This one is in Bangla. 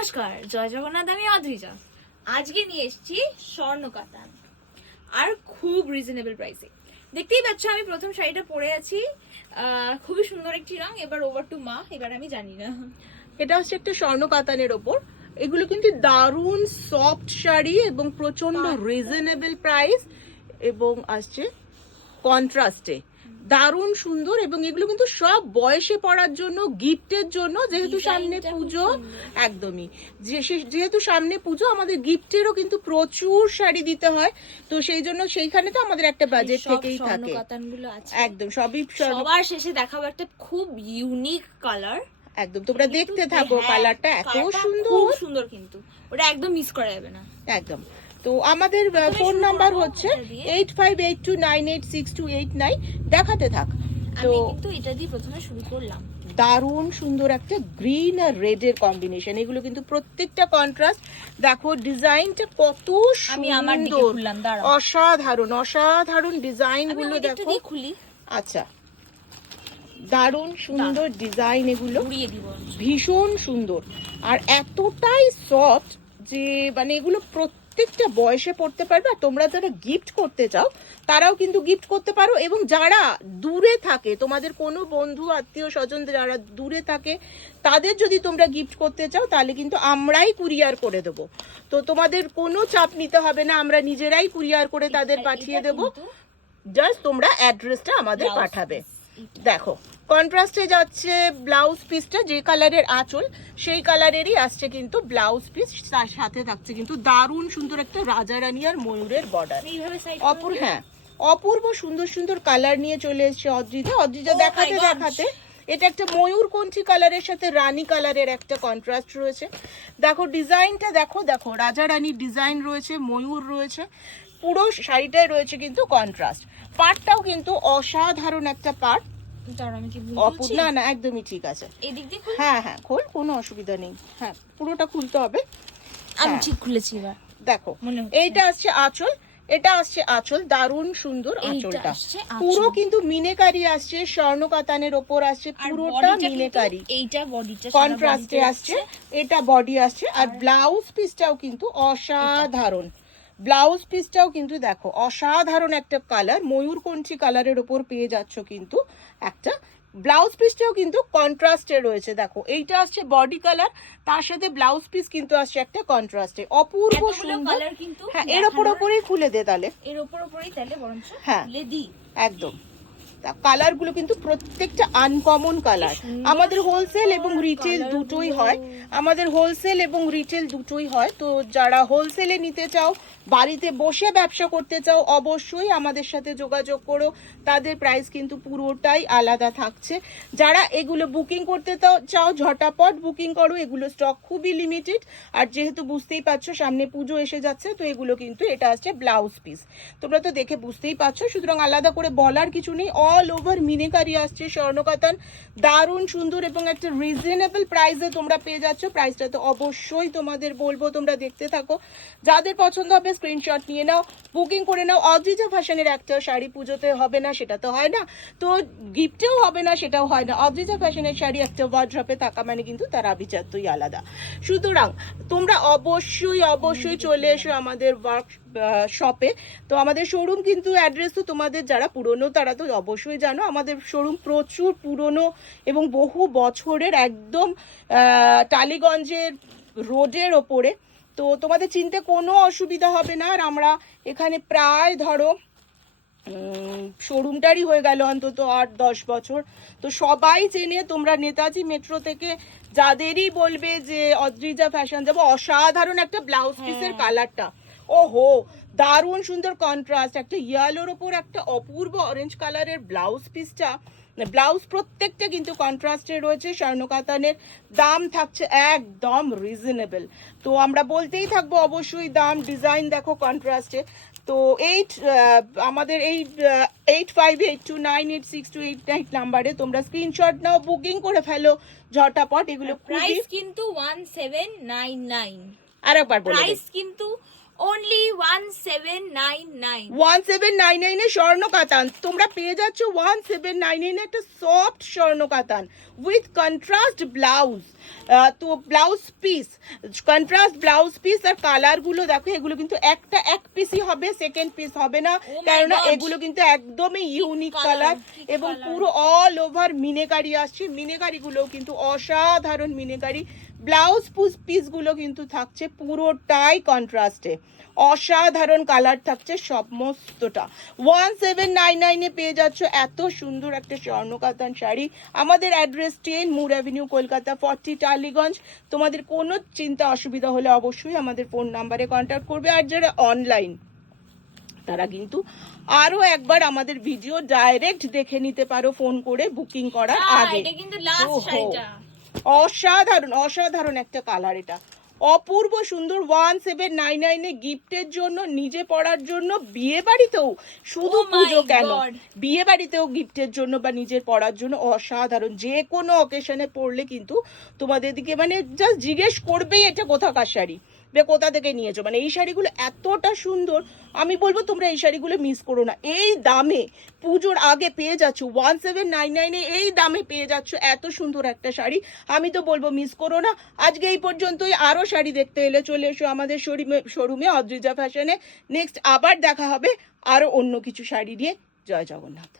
নমস্কার, জয় জগন্নাথ। আমি অদ্রিজা। আজকে নিয়ে এসেছি স্বর্ণ কাতান, আর খুব রিজনেবল প্রাইসে। দেখতেই পাচ্ছ আমি প্রথম শাড়িটা পরে আছি, খুবই সুন্দর একটি রং। এবার ওভার টু মা। এবার আমি জানি না, এটা হচ্ছে একটা স্বর্ণ কাতানের ওপর। এগুলো কিন্তু দারুণ সফট শাড়ি এবং প্রচন্ড রিজনেবল প্রাইস এবং আসছে কন্ট্রাস্টে, দারুণ সুন্দর। এবং এগুলো কিন্তু সব বয়সে পড়ার জন্য, গিফটের জন্য, যেহেতু সামনে পুজো। একদমই, যেহেতু সামনে পুজো, আমাদের গিফটেরও কিন্তু প্রচুর শাড়ি দিতে হয়, তো সেই জন্য সেইখানে তো আমাদের একটা বাজেট থেকেই থাকে। একদম সবই সবার শেষে দেখাবো একটা খুব ইউনিক কালার। একদম তোমরা দেখতে থাকো, কালারটা এত সুন্দর, খুব সুন্দর, কিন্তু ওটা একদম মিস করা যাবে না। একদম। তো আমাদের ফোন নাম্বার হচ্ছে 8582986289। দেখাতে থাক। আমি কিন্তু এটা দিয়ে প্রথমে শুরু করলাম। দারুণ সুন্দর একটা গ্রিন আর রেড এর কম্বিনেশন। এগুলো কিন্তু প্রত্যেকটা কন্ট্রাস্ট। দেখো ডিজাইনটা কত সুন্দর, অসাধারণ অসাধারণ ডিজাইন গুলো দেখো। আচ্ছা, দারুণ সুন্দর ডিজাইন, এগুলো ভীষণ সুন্দর আর এতটাই সফট যে মানে এগুলো প্রত্যেকটা বয়সে পড়তে পারবে। আর তোমরা যারা গিফট করতে চাও তারাও কিন্তু গিফট করতে পারো, এবং যারা দূরে থাকে, তোমাদের কোনো বন্ধু আত্মীয় স্বজন যারা দূরে থাকে, তাদের যদি তোমরা গিফট করতে চাও তাহলে কিন্তু আমরাই কুরিয়ার করে দেবো। তো তোমাদের কোনো চাপ নিতে হবে না, আমরা নিজেরাই কুরিয়ার করে তাদের পাঠিয়ে দেবো। জাস্ট তোমরা অ্যাড্রেসটা আমাদের পাঠাবে। দেখো কন্ট্রাস্টে যাচ্ছে ব্লাউজ পিসটা, যে কালারের আঁচল সেই কালারেরই আসছে কিন্তু ব্লাউজ পিস। তার সাথে থাকছে কিন্তু দারুণ সুন্দর একটা রাজা রানী আর ময়ূরের বর্ডার। হ্যাঁ, অপূর্ব সুন্দর সুন্দর কালার নিয়ে চলে এসছে অদ্রিজা দেখাতে দেখাতে। এটা একটা ময়ূর কঞ্চি কালারের সাথে রানী কালারের একটা কন্ট্রাস্ট রয়েছে। দেখো ডিজাইনটা দেখো, দেখো রাজা রানীর ডিজাইন রয়েছে, ময়ূর রয়েছে, পুরো শাড়িটায় রয়েছে কিন্তু কন্ট্রাস্ট। পাটটাও কিন্তু অসাধারণ একটা পাট। না না, একদমই ঠিক আছে। হ্যাঁ হ্যাঁ, খোল, কোনো অসুবিধা নেই। হ্যাঁ, পুরোটা খুলতে হবে। আমি ঠিক খুলেছি। এবার দেখো এইটা আসছে আঁচল, এটা আসছে আঁচল, দারুণ সুন্দর আঁচলটা। পুরো কিন্তু মিনেকারি আসছে, স্বর্ণ কাতানের ওপর আসছে, পুরোটা মিনেকারি। এইটা বডিটা কন্ট্রাস্টে আসছে, এটা বডি আসছে। আর ব্লাউজ পিসটাও কিন্তু অসাধারণ। ব্লাউজ পিসটাও কিন্তু দেখো অসাধারণ একটা কালার, ময়ূরকণ্ঠী কালারের ওপর পেয়ে যাচ্ছ কিন্তু একটা। ব্লাউজ পিসটাও কিন্তু কন্ট্রাস্টে রয়েছে। দেখো এইটা আসছে বডি কালার, তার সাথে ব্লাউজ পিস কিন্তু আসছে একটা কন্ট্রাস্টে, অপূর্ব সুন্দর। হ্যাঁ, এর ওপরেই খুলে দে তাহলে, এর ওপরেই তাহলে বরঞ্চ হ্যাঁ খুলে দিই। একদম। কালার গুলো কিন্তু প্রত্যেকটা আনকমন কালার। আমাদের হোলসেল এবং রিটেল দুটোই হয়, আমাদের হোলসেল এবং রিটেল দুটোই হয়। তো যারা হোলসেলে নিতে চাও, বাড়িতে বসে ব্যবসা করতে চাও, অবশ্যই আমাদের সাথে যোগাযোগ করো। তাদের প্রাইস কিন্তু পুরোটাই আলাদা থাকছে। যারা এগুলো বুকিং করতে চাও, ঝটাপট বুকিং করো, এগুলো স্টক খুবই লিমিটেড। আর যেহেতু বুঝতেই পারছো সামনে পুজো এসে যাচ্ছে, তো এগুলো কিন্তু এটা আসছে ব্লাউজ পিস, তোমরা তো দেখে বুঝতেই পারছো, সুতরাং আলাদা করে বলার কিছু নেই। অল ওভার মিনেকারি আসছে স্বর্ণকাতান, দারুণ সুন্দর এবং একটা রিজনেবল প্রাইসে তোমরা পেয়ে যাচ্ছ। প্রাইসটা তো অবশ্যই তোমাদের বলবো, তোমরা দেখতে থাকো। যাদের পছন্দ হবে স্ক্রিনশট নিয়ে নাও, বুকিং করে নাও। অদ্রিজা ফ্যাশনের একটা শাড়ি পুজোতে হবে না সেটা তো হয় না, তো গিফটেও হবে না সেটাও হয় না। অদ্রিজা ফ্যাশনের শাড়ি একটা ওয়ার্ড্রপে থাকা মানে কিন্তু তার আভিজাত্যই আলাদা। সুতরাং তোমরা অবশ্যই অবশ্যই চলে এসো আমাদের ওয়ার্ক শপে। তো আমাদের শোরুম কিন্তু অ্যাড্রেস তো তোমাদের যারা পুরনো তারা তো অবশ্যই জানো, আমাদের শোরুম প্রচুর পুরনো এবং বহু বছরের, একদম টালিগঞ্জের রোডের ওপরে। তো তোমাদের চিনতে কোনো অসুবিধা হবে না। আর আমরা এখানে প্রায় ধরো শোরুমটারই হয়ে গেল অন্তত 8-10 বছর। তো সবাই চেনে, তোমরা নেতাজি মেট্রো থেকে যাদেরই বলবে যে অদ্রিজা ফ্যাশন যাবো, অসাধারণ একটা ব্লাউজ পিসের কালারটা, ওহো দারুণ সুন্দর কন্ট্রাস্ট, একটা ইয়েলোর ওপর একটা অপূর্ব অরেঞ্জ কালারের ব্লাউজ পিসটা। ব্লাউজ প্রত্যেকটা কিন্তু কন্ট্রাস্টে রয়েছে স্বর্ণকাতানের। দাম থাকছে একদম রিজনেবল, তো আমরা বলতেই থাকবো অবশ্যই দাম। ডিজাইন দেখো কন্ট্রাস্টে। তো আমাদের এই 8582986289 নাম্বারে তোমরা স্ক্রিনশট নাও, বুকিং করে ফেলো ঝটাপট। এগুলো প্রাইস কিন্তু 1799। আরেকবার বলে প্রাইস কিন্তু অনলি 1799। 1799 এ স্বর্ণ কাতান তোমরা পেয়ে যাচ্ছ 1799 এ একটা সফট স্বর্ণ কাতান উইথ কন্ট্রাস্ট ব্লাউজ। তো blouse piece, contrast blouse piece, আর কালার গুলো দেখো, এগুলো কিন্তু এক পিসই হবে, সেকেন্ড পিস হবে না, Oh my কেননা God! এগুলো কিন্তু একদমই ইউনিক colour, কালার কি এবং colour! পুরো অল ওভার মিনেকারি আসছে। মিনেকারি গুলো কিন্তু অসাধারণ মিনেকারি। ব্লাউজ পিস গুলো কিন্তু থাকছে পুরোটাই কন্ট্রাস্টে, অসাধারণ কালার থাকছে সমস্তটা। 1799 এ পেয়ে যাচ্ছ এত সুন্দর একটা স্বর্ণ কাতান শাড়ি। আমাদের অ্যাড্রেস 10 মুর অ্যাভিনিউ, কলকাতা 40 টালিগঞ্জ। তোমাদের কোনো চিন্তা অসুবিধা হলে অবশ্যই আমাদের ফোন নাম্বারে কন্ট্যাক্ট করবে। আর যারা অনলাইন তারা কিন্তু আরো একবার আমাদের ভিডিও ডাইরেক্ট দেখে নিতে পারো ফোন করে বুকিং করার আগে। এটা কিন্তু লাস্ট ওহো, শাড়িটা। অসাধারণ অসাধারণ একটা কালার, এটা অপূর্ব সুন্দর। 1799 এ গিফটের জন্য, নিজে পরার জন্য, বিয়ে বাড়িতেও, শুধু Oh my পুজো কেন, God! বিয়ে বাড়িতেও গিফটের জন্য বা নিজের পরার জন্য অসাধারণ। যে কোনো অকেশনে পরলে কিন্তু তোমাদের দিকে মানে জাস্ট জিজ্ঞেস করবেই এটা কোথাকার শাড়ি, কোথা থেকে নিয়েছো। মানে এই শাড়িগুলো এতটা সুন্দর, আমি বলবো তোমরা এই শাড়িগুলো মিস করো না। এই দামে পুজোর আগে পেয়ে যাচ্ছ 1799 এ, এই দামে পেয়ে যাচ্ছ এত সুন্দর একটা শাড়ি। আমি তো বলবো মিস করো না। আজকে এই পর্যন্তই। আরো শাড়ি দেখতে এলে চলে এসো আমাদের শোরুমে অদ্রিজা ফ্যাশনে। নেক্সট আবার দেখা হবে আরো অন্য কিছু শাড়ি নিয়ে। জয় জগন্নাথ।